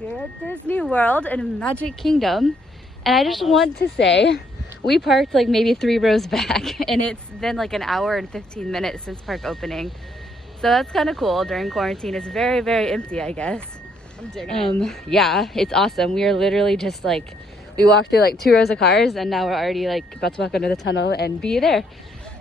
We're at Disney World in Magic Kingdom, and I just want to say we parked like maybe 3 rows back, and it's been like an hour and 15 minutes since park opening. So that's kind of cool. During quarantine, it's very, very empty, I guess. I'm digging it. Yeah, it's awesome. We are literally just like, we walked through like 2 rows of cars, and now we're already like about to walk under the tunnel and be there.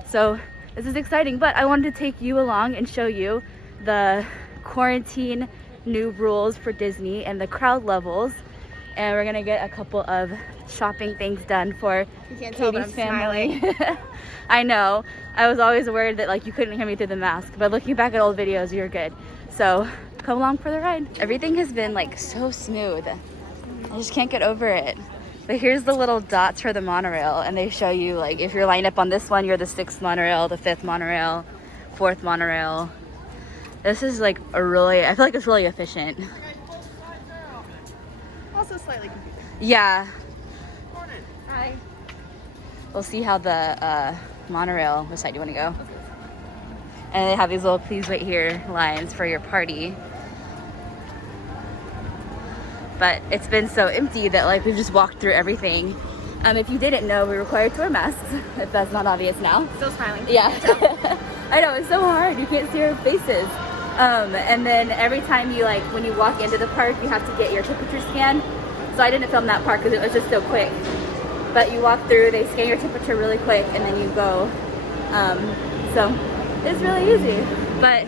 So this is exciting, but I wanted to take you along and show you the quarantine new rules for Disney and the crowd levels, and we're gonna get a couple of shopping things done for Katie's family. I know, I was always worried that like you couldn't hear me through the mask, but looking back at old videos, you're good. So come along for the ride. Everything has been like so smooth. I just can't get over it. But here's the little dots for the monorail, and they show you like if you're lined up on this one, you're the 6th monorail, the 5th monorail, 4th monorail. This is like a really, I feel like it's really efficient. Also slightly confusing. Yeah. Morning. Hi. We'll see how the monorail, which side do you want to go? And they have these little please wait here lines for your party. But it's been so empty that like we've just walked through everything. If you didn't know, we're required to wear masks, if that's not obvious now. Still smiling. Yeah. I know, it's so hard. You can't see our faces. And then every time you like, when you walk into the park, you have to get your temperature scan. So I didn't film that part because it was just so quick. But you walk through, they scan your temperature really quick, and then you go. So it's really easy. But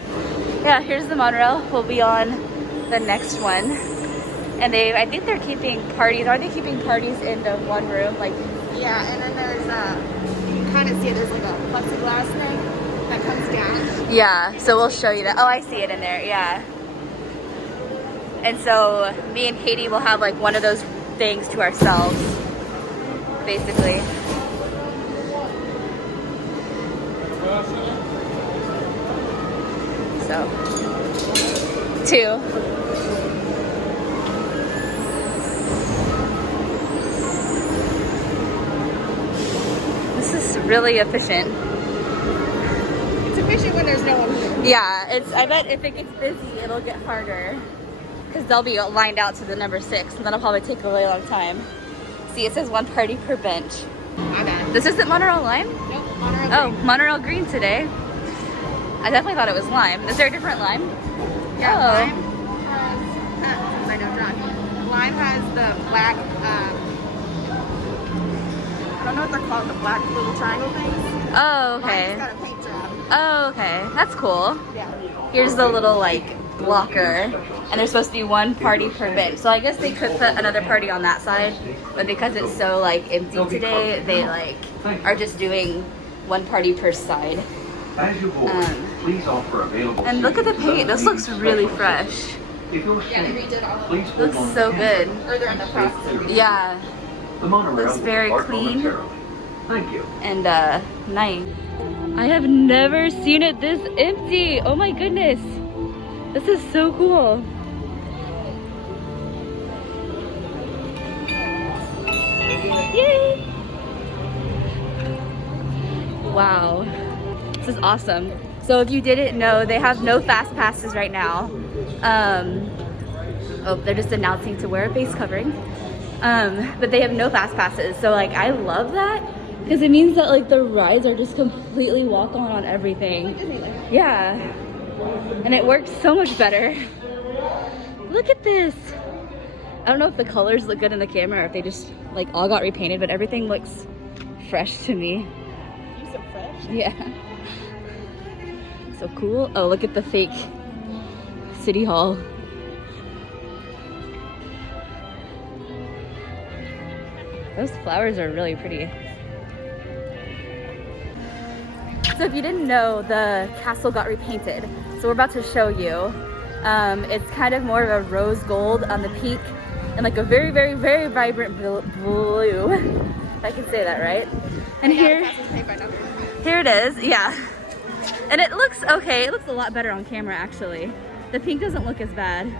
yeah, here's the monorail. We'll be on the next one. And I think they're keeping parties. Are they keeping parties in the one room? Like, yeah, and then there's you can kind of see it. There's like a plexiglass thing that comes down. yeah, so we'll show you that. Oh, I see it in there, yeah. And so me and Katie will have like one of those things to ourselves, basically. So, 2. This is really efficient. It's efficient when there's no one here. Yeah, I bet if it gets busy, it'll get harder. Because they'll be lined out to the number 6, and that'll probably take a really long time. See, it says 1 party per bench. My bad. This isn't monorail lime? Nope, monorail Oh, green. monorail green today. I definitely thought it was lime. Is there a different lime? Yeah, Oh. lime has, I know, John. Lime has the black, I don't know what they're called, the black little triangle things. Oh, okay. Lime's got a paint job. Oh, okay. That's cool. Yeah. Here's the little like blocker, and there's supposed to be 1 party per bench. So I guess they could put another party on that side, but because it's so like empty today, they like are just doing 1 party per side. As you board, please offer available And look at the paint. This looks really fresh. If you're Yeah, they seated, redid all of please them. hold Looks on so to good. Or they're in the process of redoing. Yeah, The monorail Looks will very depart clean. momentarily. Thank you. and nice. I have never seen it this empty. Oh my goodness. This is so cool. Yay! Wow. This is awesome. So if you didn't know, they have no fast passes right now. Oh, they're just announcing to wear a face covering. But they have no fast passes. So like, I love that because it means that like the rides are just completely walk on everything. Yeah. And it works so much better. Look at this. I don't know if the colors look good in the camera or if they just like all got repainted, but everything looks fresh to me. You said fresh? Yeah. So cool. Oh, look at the fake City Hall. Those flowers are really pretty. So if you didn't know, the castle got repainted. So we're about to show you. It's kind of more of a rose gold on the peak and like a very, very, very vibrant blue. If I can say that right. And here it is, yeah. And it looks okay. It looks a lot better on camera actually. The pink doesn't look as bad.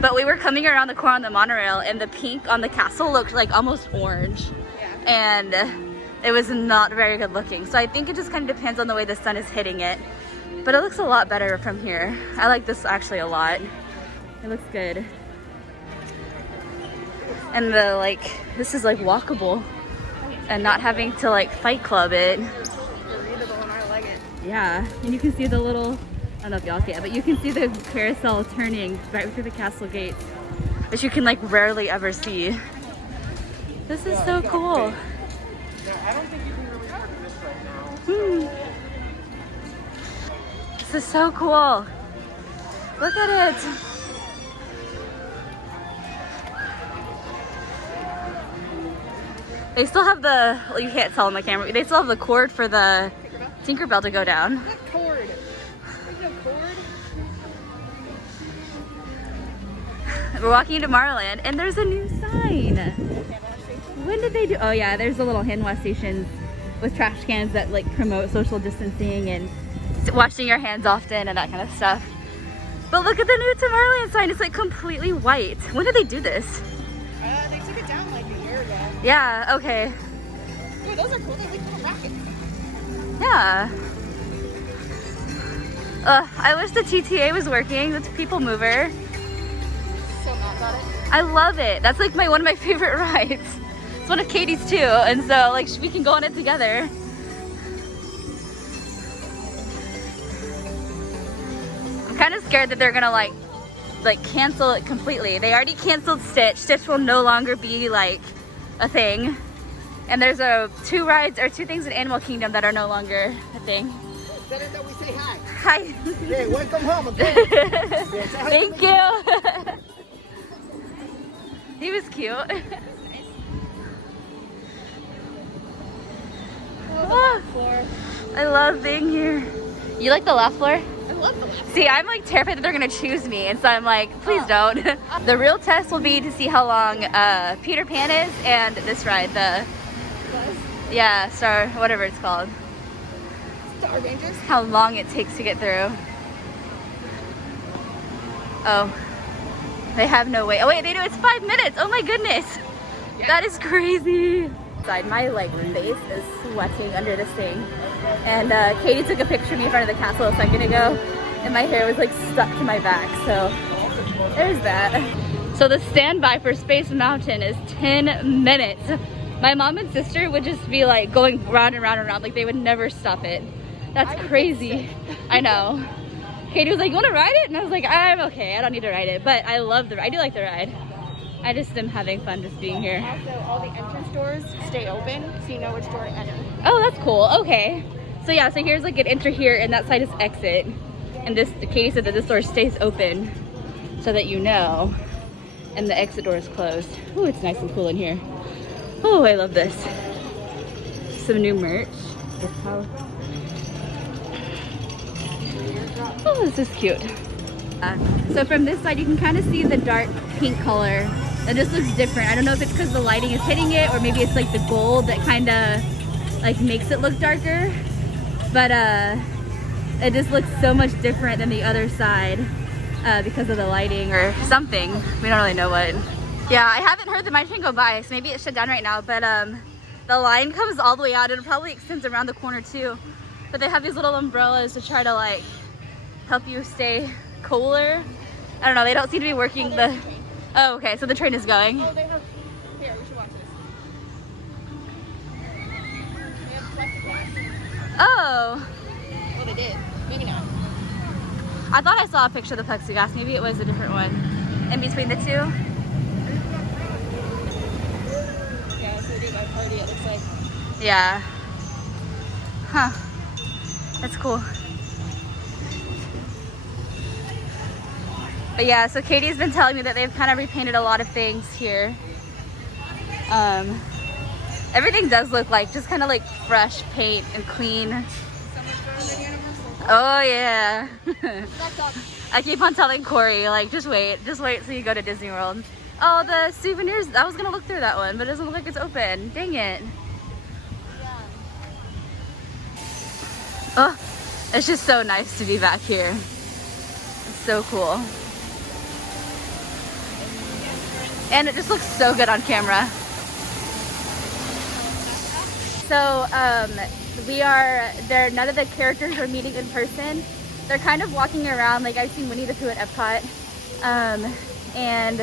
But we were coming around the corner on the monorail and the pink on the castle looked like almost orange. Yeah. And it was not very good looking. So I think it just kind of depends on the way the sun is hitting it. But it looks a lot better from here. I like this actually a lot. It looks good. And the like, this is like walkable and not having to like fight club it. It's readable and I like it. Yeah, and you can see the little, I don't know if y'all see it, but you can see the carousel turning right through the castle gates, which you can like rarely ever see. This is so cool. I don't think you can really park this right now. This is so cool. Look at it. They still have the, well, you can't tell on the camera, they still have the cord for the Tinkerbell to go down. What cord? There's no cord. We're walking into Tomorrowland and there's a new sign. When did they do? Oh yeah, there's the little hand wash stations with trash cans that like promote social distancing and washing your hands often and that kind of stuff. But look at the new Tomorrowland sign. It's like completely white. When did they do this? They took it down like a year ago. Yeah, okay. Dude, those are cool. They look like rackets. Yeah. I wish the TTA was working. That's People Mover. So mad about it. I love it. That's like one of my favorite rides. It's one of Katie's too, and so like we can go on it together. I'm kind of scared that they're gonna like cancel it completely. They already canceled Stitch. Stitch will no longer be like a thing. And there's two things in Animal Kingdom that are no longer a thing. Better that we say hi. Hi. Hey, welcome home again. Thank you. He was cute. Oh, the floor. I love being here. You like the left floor? I love the left. See, I'm like terrified that they're gonna choose me, and so I'm like, please don't. The real test will be to see how long Peter Pan is and this ride, Star, whatever it's called. Star Rangers. How long it takes to get through. Oh, they have no way. Oh wait, they do. It's 5 minutes. Oh my goodness, Yeah. that is crazy. My like face is sweating under this thing, and Katie took a picture of me in front of the castle a second ago, and my hair was like stuck to my back. So there's that. So the standby for Space Mountain is 10 minutes. My mom and sister would just be like going round and round and round, like they would never stop it. That's crazy. I know. Katie was like, you want to ride it? And I was like, I'm okay. I don't need to ride it. But I love the ride. I do like the ride. I just am having fun just being here. Also, all the entrance doors stay open, so you know which door to enter. Oh, that's cool. Okay. So yeah, so here's like an enter here, and that side is exit. And this, Katie said that this door stays open so that you know. And the exit door is closed. Oh, it's nice and cool in here. Oh, I love this. Some new merch. Oh, this is cute. So from this side, you can kind of see the dark pink color. It just looks different. I don't know if it's because the lighting is hitting it, or maybe it's like the gold that kind of like makes it look darker. But it just looks so much different than the other side because of the lighting or something. We don't really know what. Yeah, I haven't heard the mine train go by, so maybe it's shut down right now. But the line comes all the way out, and it probably extends around the corner too. But they have these little umbrellas to try to like help you stay cooler. I don't know, they don't seem to be working the... Oh, okay, so the train is going. Oh, they have... Here, we should watch this. They have plexiglass. Oh, Well, they did. Maybe not. I thought I saw a picture of the plexiglass. Maybe it was a different one. In between the two? Yeah, so they do by party, it looks like. Yeah. Huh. That's cool. But yeah, so Katie's been telling me that they've kind of repainted a lot of things here. Everything does look like just kind of like fresh paint and clean. Oh yeah. I keep on telling Corey, like, just wait till you go to Disney World. Oh, the souvenirs, I was gonna look through that one, but it doesn't look like it's open. Dang it. Oh, it's just so nice to be back here. It's so cool. And it just looks so good on camera. So, none of the characters are meeting in person. They're kind of walking around, like I've seen Winnie the Pooh at Epcot. And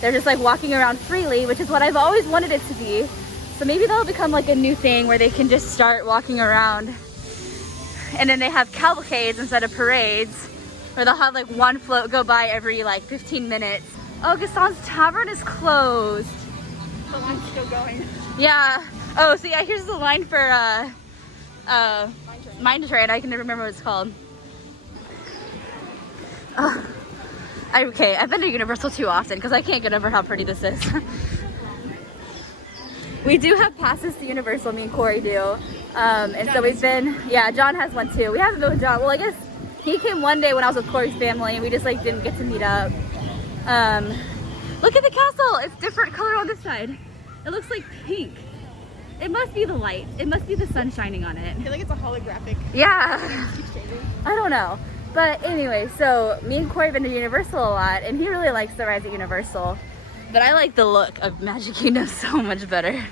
they're just like walking around freely, which is what I've always wanted it to be. So maybe that'll become like a new thing where they can just start walking around. And then they have cavalcades instead of parades, where they'll have like one float go by every like 15 minutes. Oh, Gaston's Tavern is closed. The line's still going. Yeah. Oh, so yeah, here's the line for Mine Train. I can never remember what it's called. Okay, I've been to Universal too often because I can't get over how pretty this is. We do have passes to Universal, me and Corey do. And so we've been, yeah, John has one too. We haven't been with John. Well, I guess he came one day when I was with Corey's family and we just like didn't get to meet up. Look at the castle. It's different color on this side. It looks like pink. It must be the light. It must be the sun shining on it. I feel like it's a holographic. Yeah. It keeps changing. I don't know. But anyway, so me and Corey have been to Universal a lot and he really likes the rides at Universal. But I like the look of Magic Kingdom so much better.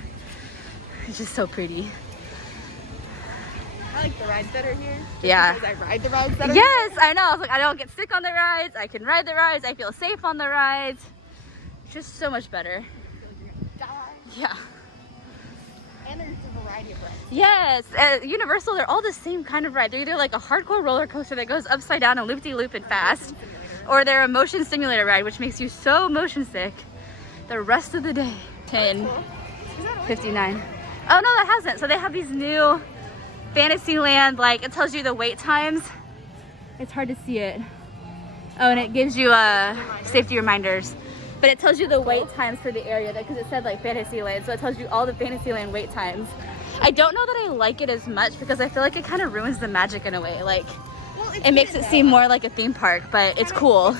It's just so pretty. I like the rides better here. Yeah. Because I ride the rides better. Yes, I know. I was like, I don't get sick on the rides. I can ride the rides. I feel safe on the rides. Just so much better. Die. Yeah. And there's a variety of rides. Yes, at Universal, they're all the same kind of ride. They're either like a hardcore roller coaster that goes upside down and loop-de-loop and fast, or they're a motion simulator ride, which makes you so motion sick the rest of the day. 10:59. Oh no, that hasn't. So they have these new Fantasyland, like it tells you the wait times. It's hard to see it. Oh, and it gives you safety reminders. But it tells you the wait times for the area because it said like Fantasyland, so it tells you all the Fantasyland wait times. I don't know that I like it as much because I feel like it kind of ruins the magic in a way. Like, it makes it seem more like a theme park, but it's cool.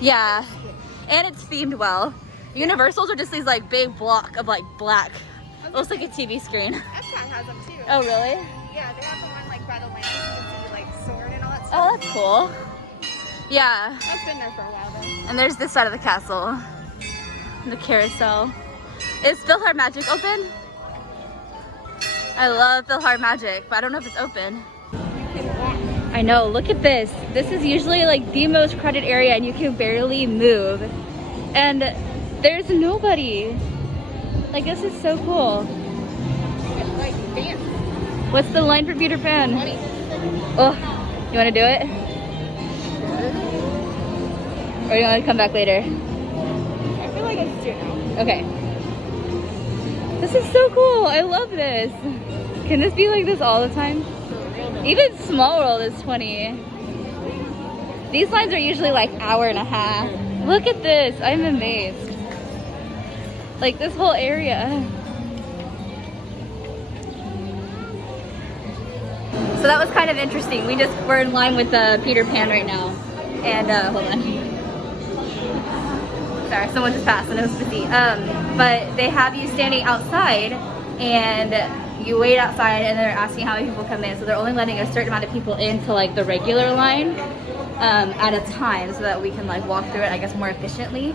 Yeah, and it's themed well. Universals are just these like big block of like black. It looks like a TV screen. Epcot has them too. Oh really? Yeah, they have the one like by the land. You can see like sword and all that stuff. Oh, that's cool. Yeah. I've been there for a while though. And there's this side of the castle. The carousel. Is Philhar Magic open? I love Philhar Magic, but I don't know if it's open. I know, look at this. This is usually like the most crowded area and you can barely move. And there's nobody. Like, this is so cool. Like dance. What's the line for Peter Pan? Oh, you want to do it? Or you want to come back later? I feel like I should do it now. Okay. This is so cool. I love this. Can this be like this all the time? Even Small World is 20. These lines are usually like hour and a half. Look at this. I'm amazed. Like this whole area. So that was kind of interesting. We're in line with Peter Pan right now. And hold on. Sorry, someone just passed and it was busy. But they have you standing outside and you wait outside and they're asking how many people come in. So they're only letting a certain amount of people into like the regular line at a time so that we can like walk through it, I guess, more efficiently.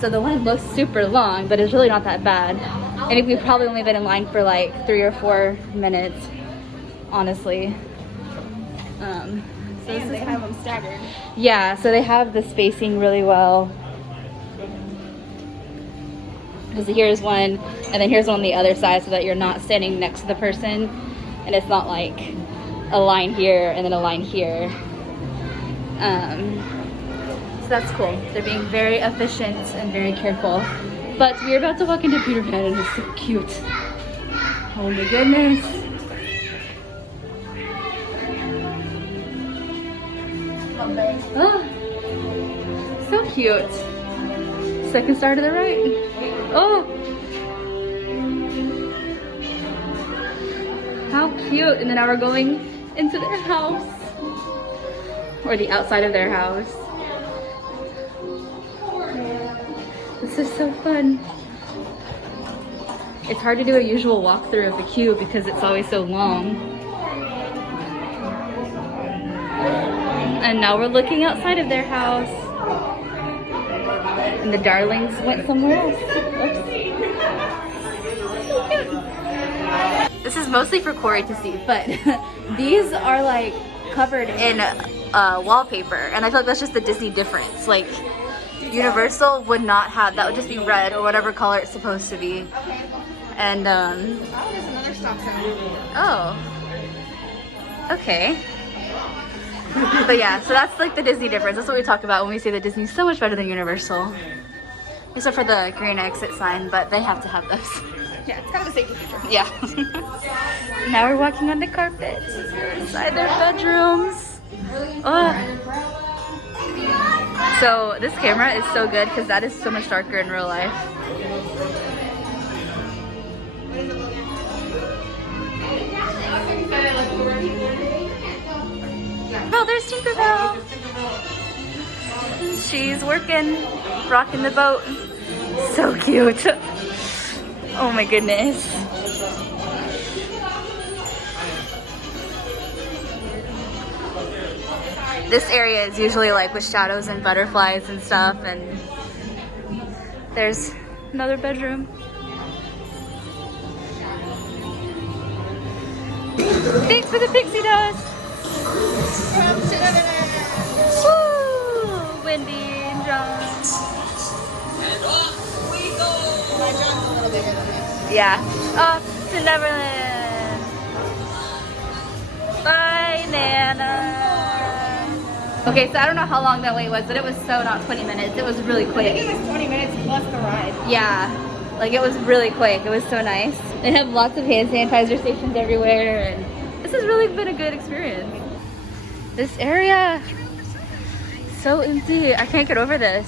So the line looks super long, but it's really not that bad. And we've probably only been in line for like 3 or 4 minutes, honestly. So And they have them staggered. yeah, so they have the spacing really well. Because here's one, and then here's one on the other side so that you're not standing next to the person. And it's not like a line here and then a line here. So that's cool. They're being very efficient and very careful. But we're about to walk into Peter Pan and it's so cute. Oh my goodness. Oh, so cute. Second star to the right. Oh, how cute. And then now we're going into their house, or the outside of their house. This is so fun. It's hard to do a usual walkthrough of the queue because it's always so long. And now we're looking outside of their house. And the darlings went somewhere else. Oops. So cute. This is mostly for Corey to see, but these are like covered in wallpaper. And I feel like that's just the Disney difference. Like, Universal would not have, that would just be red or whatever color it's supposed to be. Okay. And Oh, there's another stop sign. oh, okay. But yeah, so that's like the Disney difference. That's what we talk about when we say that Disney's so much better than Universal. Except for the green exit sign, but they have to have those. Yeah, it's kind of a safety feature. Yeah. Now we're walking on the carpet inside their bedrooms. Oh. So this camera is so good because that is so much darker in real life. Oh, there's Tinkerbell. She's working, rocking the boat. So cute. Oh my goodness. This area is usually like with shadows and butterflies and stuff, and there's another bedroom. Thanks for the pixie dust. Woo! Wendy and John. My John's a little bigger than this. Yeah. Off to Neverland. Bye, Nana. Okay, so I don't know how long that wait was, but it was so not 20 minutes. It was really I quick. think it was 20 minutes plus the ride. Yeah, like it was really quick. It was so nice. They have lots of hand sanitizer stations everywhere, and this has really been a good experience. This area, so empty. I can't get over this.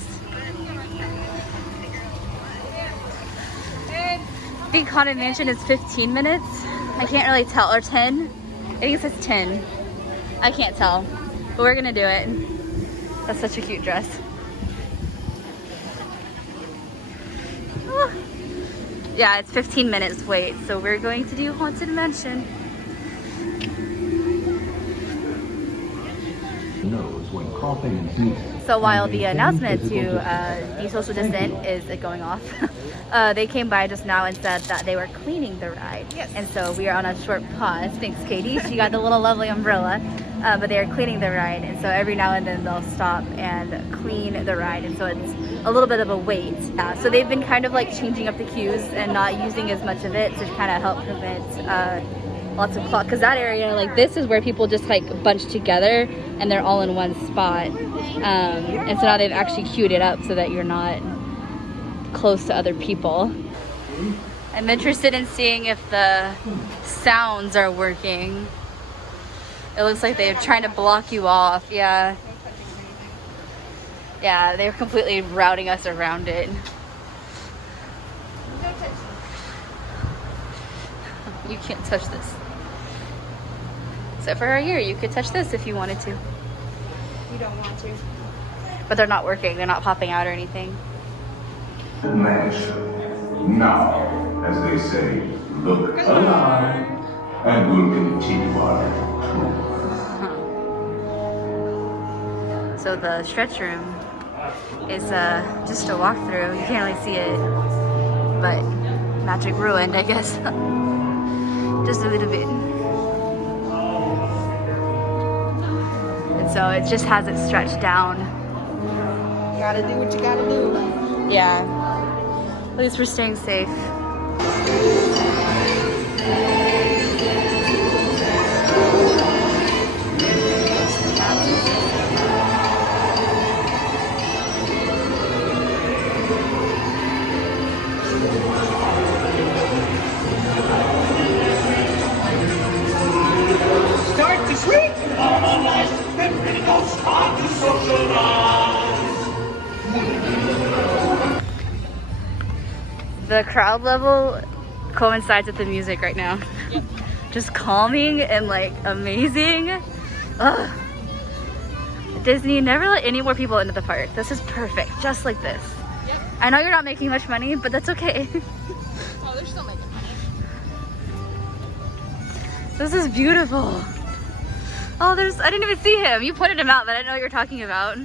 Big Haunted Mansion is 15 minutes. I can't really tell, or 10. I think it says 10. I can't tell, but we're gonna do it. That's such a cute dress. Ah. Yeah, it's 15 minutes wait, so we're going to do Haunted Mansion. So while the announcement to be social distant is going off, they came by just now and said that they were cleaning the ride. Yes. And so we are on a short pause. Thanks, Katie. She got the little lovely umbrella. But they are cleaning the ride, and so every now and then they'll stop and clean the ride, and so it's a little bit of a wait. So they've been kind of like changing up the queues and not using as much of it to kind of help prevent lots of clog, because that area, like this is where people just like bunch together and they're all in one spot, and so now they've actually queued it up so that you're not close to other people. I'm interested in seeing if the sounds are working. It looks like they're trying to block you off. Yeah, they're completely routing us around it. You can't touch this. Except for right here, you could touch this if you wanted to. You don't want to. But they're not working, they're not popping out or anything. Mansion. Now, as they say, look alive, and we'll continue our tour. So the stretch room is just a walkthrough. You can't really see it, but magic ruined, I guess. Just a little bit. And so it just has it stretched down. You gotta do what you gotta do. Yeah. At least we're staying safe. Start to sweep. Then critical start to socialize. The crowd level coincides with the music right now. Yep. Just calming and like amazing. Ugh. Disney, never let any more people into the park. This is perfect, just like this. Yep. I know you're not making much money, but that's okay. Oh, they're still making money. This is beautiful. Oh, I didn't even see him. You pointed him out, but I didn't know what you're talking about.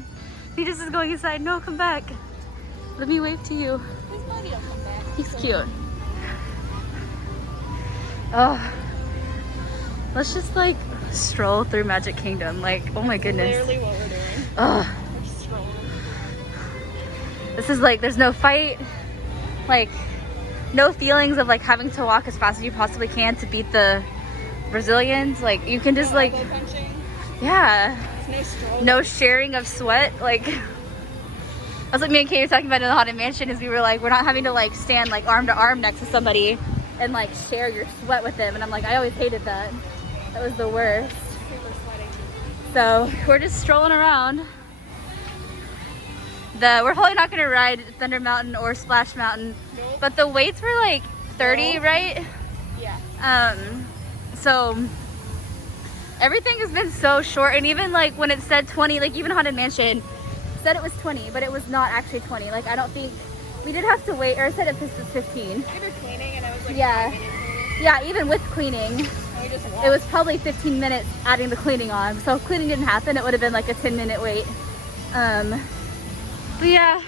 He just is going inside. No, come back. Let me wave to you. His body will come back. He's cute. Oh, let's just like stroll through Magic Kingdom. Like, oh my goodness. Literally what we're doing. Oh, We're strolling. This is like, there's no fight, like no feelings of like having to walk as fast as you possibly can to beat the Brazilians. Like you can just like, yeah, no sharing of sweat. Like that's what me and Kate were talking about in the Haunted Mansion, is we were like, we're not having to like stand like arm to arm next to somebody and like share your sweat with them. And I'm like, I always hated that. That was the worst. So we're just strolling around. We're probably not gonna ride Thunder Mountain or Splash Mountain, but the waits were like 30, right? Yeah. So everything has been so short, and even like when it said 20, like even Haunted Mansion said it was 20, but it was not actually 20. Like I don't think, we did have to wait, or it said it was 15. We were cleaning and I was like, Yeah. Yeah, even with cleaning, we just walked. it was probably 15 minutes adding the cleaning on. So if cleaning didn't happen, it would have been like a 10-minute wait. But yeah,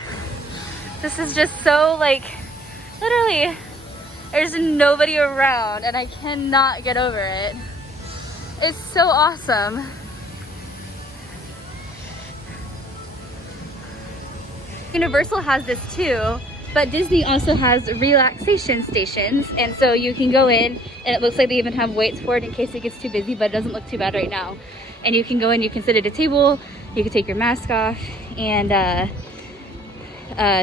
this is just so like, literally, there's nobody around and I cannot get over it. It's so awesome. Universal has this too, but Disney also has relaxation stations, and so you can go in and it looks like they even have weights for it in case it gets too busy, but it doesn't look too bad right now. And you can go in, you can sit at a table, you can take your mask off, and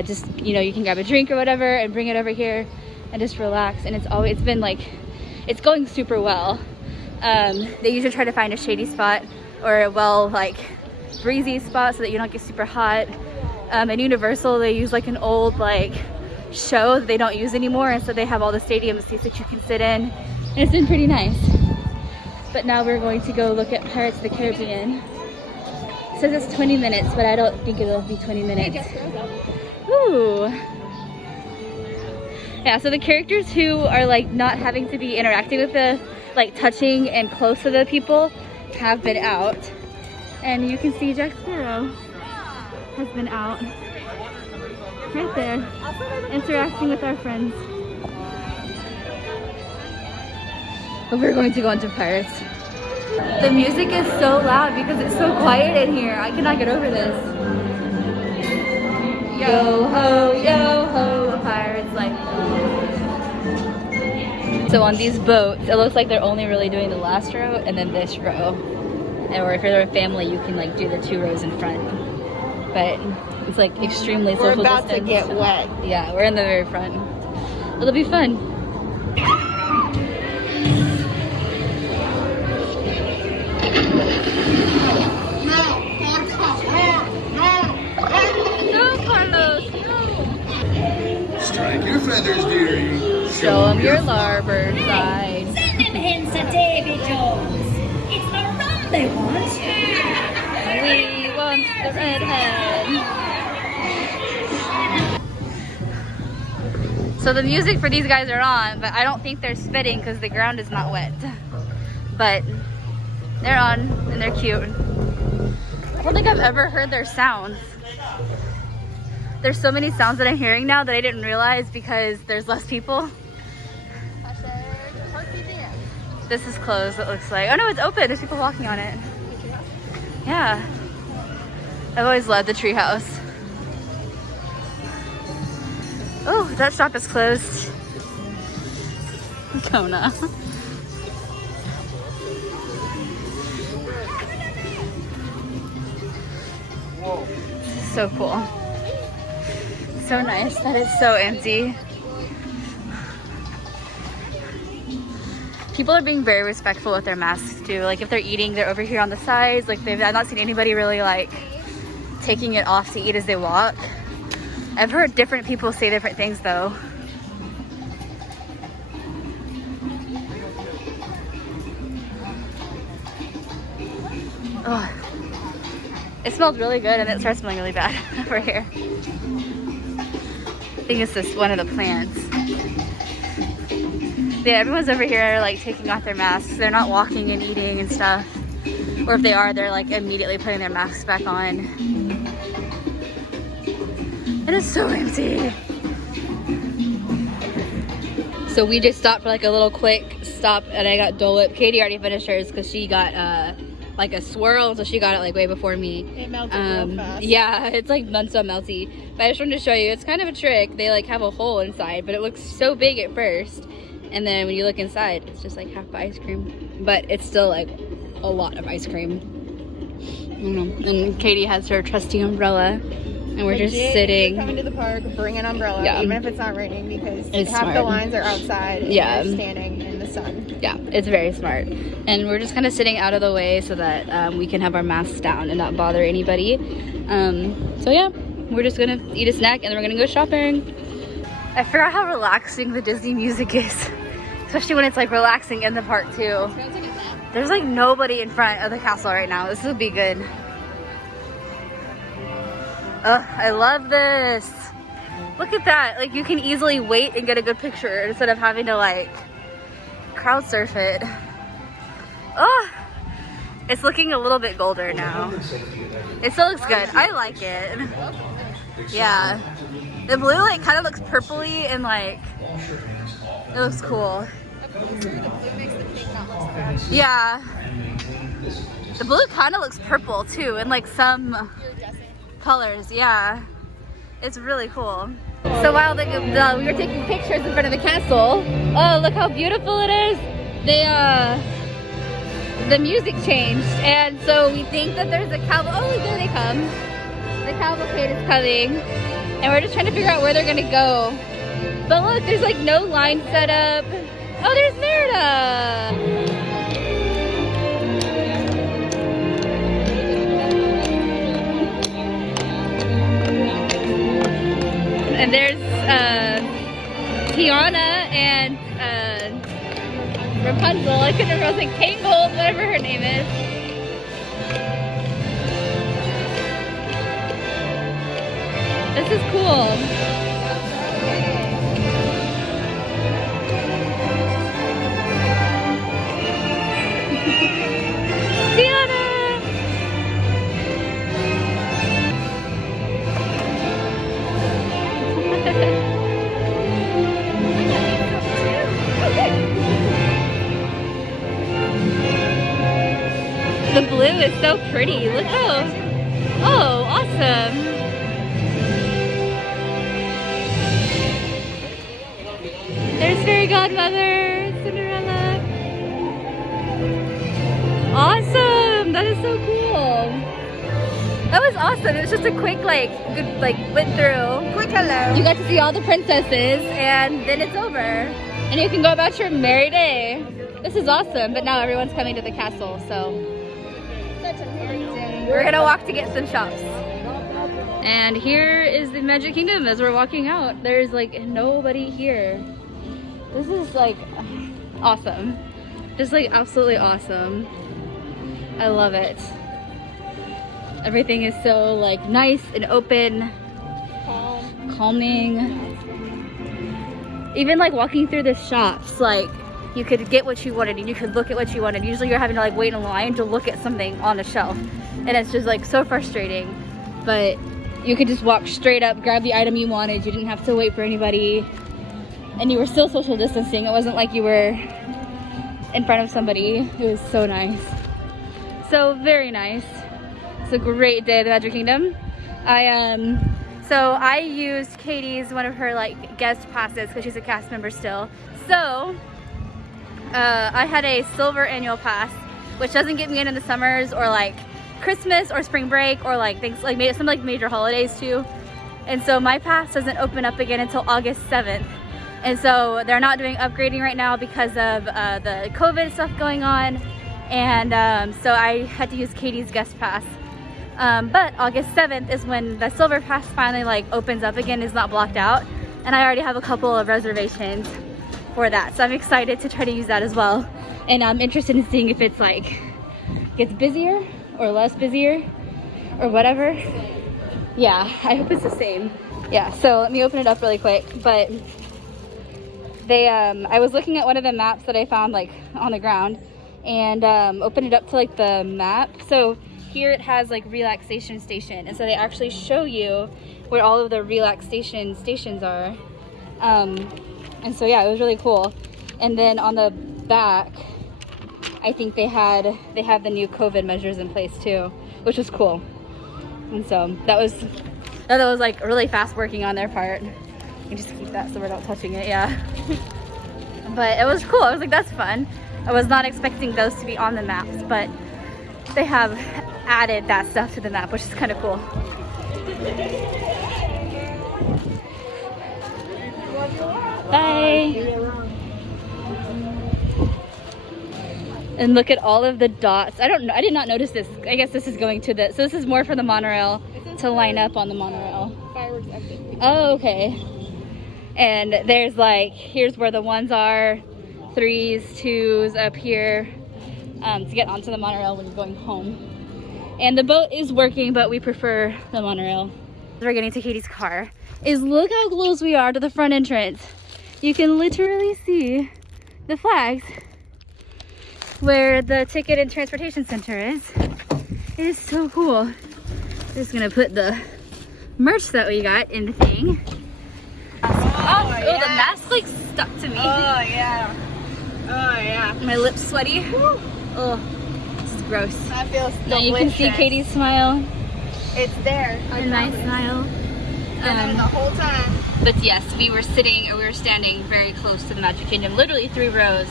just, you know, you can grab a drink or whatever and bring it over here and just relax. And it's been like, it's going super well. They usually try to find a shady spot or a well like breezy spot so that you don't get super hot. At Universal they use like an old like show that they don't use anymore, and so they have all the stadium seats that you can sit in, and it's been pretty nice. But now we're going to go look at Pirates of the Caribbean. It says it's 20 minutes, but I don't think it'll be 20 minutes. Ooh. Yeah, so the characters who are like not having to be interacting with the, like touching and close to the people, have been out. And you can see Jack Sparrow has been out. Right there, interacting with our friends. But we're going to go into Pirates. The music is so loud because it's so quiet in here. I cannot get over this. Yo ho, Pirates like. So on these boats, it looks like they're only really doing the last row and then this row. Or if you're a family, you can like do the 2 rows in front. But it's like extremely social We're about distance. to get wet. Yeah, we're in the very front. It'll be fun. No, Carlos, no. Strike your feathers, dearie. Show them your larboard side. Send them hints at Davy Jones. It's the rum they want. We want the redhead. So the music for these guys are on, but I don't think they're spitting because the ground is not wet. But they're on and they're cute. I don't think I've ever heard their sounds. There's so many sounds that I'm hearing now that I didn't realize because there's less people. This is closed, it looks like. Oh no, it's open. There's people walking on it. Yeah. I've always loved the treehouse. Oh, that shop is closed. Kona. Whoa. So cool. So nice that it's so empty. People are being very respectful with their masks too. Like if they're eating, they're over here on the sides. Like I've not seen anybody really like taking it off to eat as they walk. I've heard different people say different things though. Oh, it smelled really good and then it starts smelling really bad over here. I think it's this one of the plants. Yeah, everyone's over here like taking off their masks. They're not walking and eating and stuff. Or if they are, they're like immediately putting their masks back on. It is so empty. So we just stopped for like a little quick stop and I got Dole Whip. Katie already finished hers because she got like a swirl, so she got it like way before me. It melted real fast. Yeah, it's like so melty. But I just wanted to show you, it's kind of a trick. They like have a hole inside, but it looks so big at first. And then when you look inside, it's just like half the ice cream. But it's still like a lot of ice cream. I don't know. And Katie has her trusty umbrella. And we're just Legit, sitting. If you're coming to the park, bring an umbrella, Yeah. even if it's not raining, because It's half smart. the lines are outside and Yeah. you're standing in the sun. Yeah, it's very smart. And we're just kind of sitting out of the way so that we can have our masks down and not bother anybody. So yeah, we're just gonna eat a snack and then we're gonna go shopping. I forgot how relaxing the Disney music is. Especially when it's like relaxing in the park too. There's like nobody in front of the castle right now. This will be good. Oh, I love this. Look at that. Like you can easily wait and get a good picture instead of having to like crowd surf it. Oh, it's looking a little bit golder now. It still looks good. I like it. Yeah. The blue like kind of looks purpley and like it looks cool. Yeah. The blue kind of looks purple too and like some colors. Yeah. It's really cool. So while we were taking pictures in front of the castle, oh look how beautiful it is. The music changed, and so we think that there's a cavalcade. Oh, there they come. The cavalcade is coming, and we're just trying to figure out where they're gonna go. But look, there's like no line set up. Oh, there's Merida. And there's Tiana and Rapunzel. I couldn't remember. I was like Tangled, whatever her name is. This is cool. Tiana! The blue is so pretty. Look how. Oh, awesome. There's Fairy Godmother, Cinderella. Awesome. That is so cool. That was awesome. It was just a quick, good, went through. Quick hello. You got to see all the princesses, and then it's over. And you can go about your merry day. This is awesome, but now everyone's coming to the castle, so. We're gonna walk to get some shops. And here is the Magic Kingdom as we're walking out. There's like nobody here. This is like awesome. Just like absolutely awesome. I love it. Everything is so like nice and open, calming. Even like walking through the shops, like you could get what you wanted and you could look at what you wanted. Usually you're having to like wait in line to look at something on a shelf. And it's just like so frustrating. But you could just walk straight up, grab the item you wanted. You didn't have to wait for anybody. And you were still social distancing. It wasn't like you were in front of somebody. It was so nice. So very nice. It's a great day at the Magic Kingdom. So I used Katie's, one of her like guest passes because she's a cast member still. So I had a silver annual pass, which doesn't get me in the summers or like Christmas or spring break or like things like some like major holidays too. And so my pass doesn't open up again until August 7th. And so they're not doing upgrading right now because of the COVID stuff going on. And so I had to use Katie's guest pass. But August 7th is when the silver pass finally like opens up again, is not blocked out. And I already have a couple of reservations for that. So I'm excited to try to use that as well. And I'm interested in seeing if it's like, gets busier or less busier or whatever. Yeah, I hope it's the same. Yeah, so let me open it up really quick. But they, I was looking at one of the maps that I found like on the ground and opened it up to like the map. So here it has like relaxation station. And so they actually show you where all of the relaxation stations are. And so yeah, it was really cool. And then on the back, I think they have the new COVID measures in place too, which was cool. And so that was like really fast working on their part. You just keep that so we're not touching it, yeah. But it was cool. I was like, that's fun. I was not expecting those to be on the maps, but they have added that stuff to the map, which is kind of cool. Bye. And look at all of the dots. I did not notice this. I guess this is going to so this is more for the monorail to line up on the monorail. Fireworks exit. Oh, okay. And there's like, here's where the 1s are, 3s, 2s up here to get onto the monorail when you're going home. And the boat is working, but we prefer the monorail. We're getting to Katie's car. Look how close we are to the front entrance. You can literally see the flags where the ticket and transportation center is. It is so cool. Just gonna put the merch that we got in the thing. Oh, yeah. The mask like stuck to me. Oh yeah. Oh yeah. My lips sweaty. Oh, this is gross. That feels delicious. Now you can see Katie's smile. It's there. A nice smile. The whole time. But yes, we were standing very close to the Magic Kingdom, literally 3 rows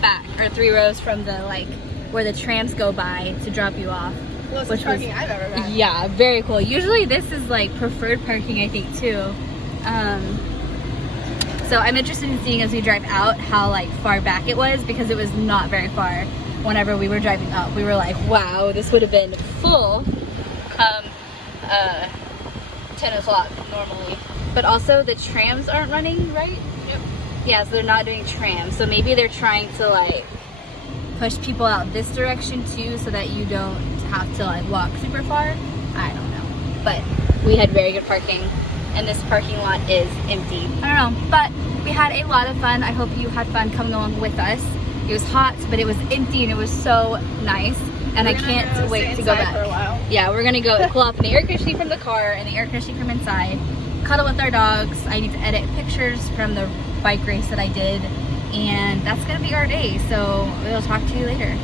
back, or 3 rows from the like where the trams go by to drop you off. Closest parking I've ever been. Yeah, very cool. Usually this is like preferred parking, I think, too. So I'm interested in seeing as we drive out how like far back it was, because it was not very far. Whenever we were driving up, we were like, wow, this would have been full come 10 o'clock normally. But also the trams aren't running, right? Yep. Yeah, so they're not doing trams. So maybe they're trying to like push people out this direction too, so that you don't have to like walk super far. I don't know. But we had very good parking, and this parking lot is empty. I don't know, but we had a lot of fun. I hope you had fun coming along with us. It was hot, but it was empty and it was so nice. And I can't wait to go back. For a while. Yeah, we're gonna go cool off in the air conditioning from the car and the air conditioning from inside. Cuddle with our dogs. I need to edit pictures from the bike race that I did. And that's gonna be our day. So we'll talk to you later.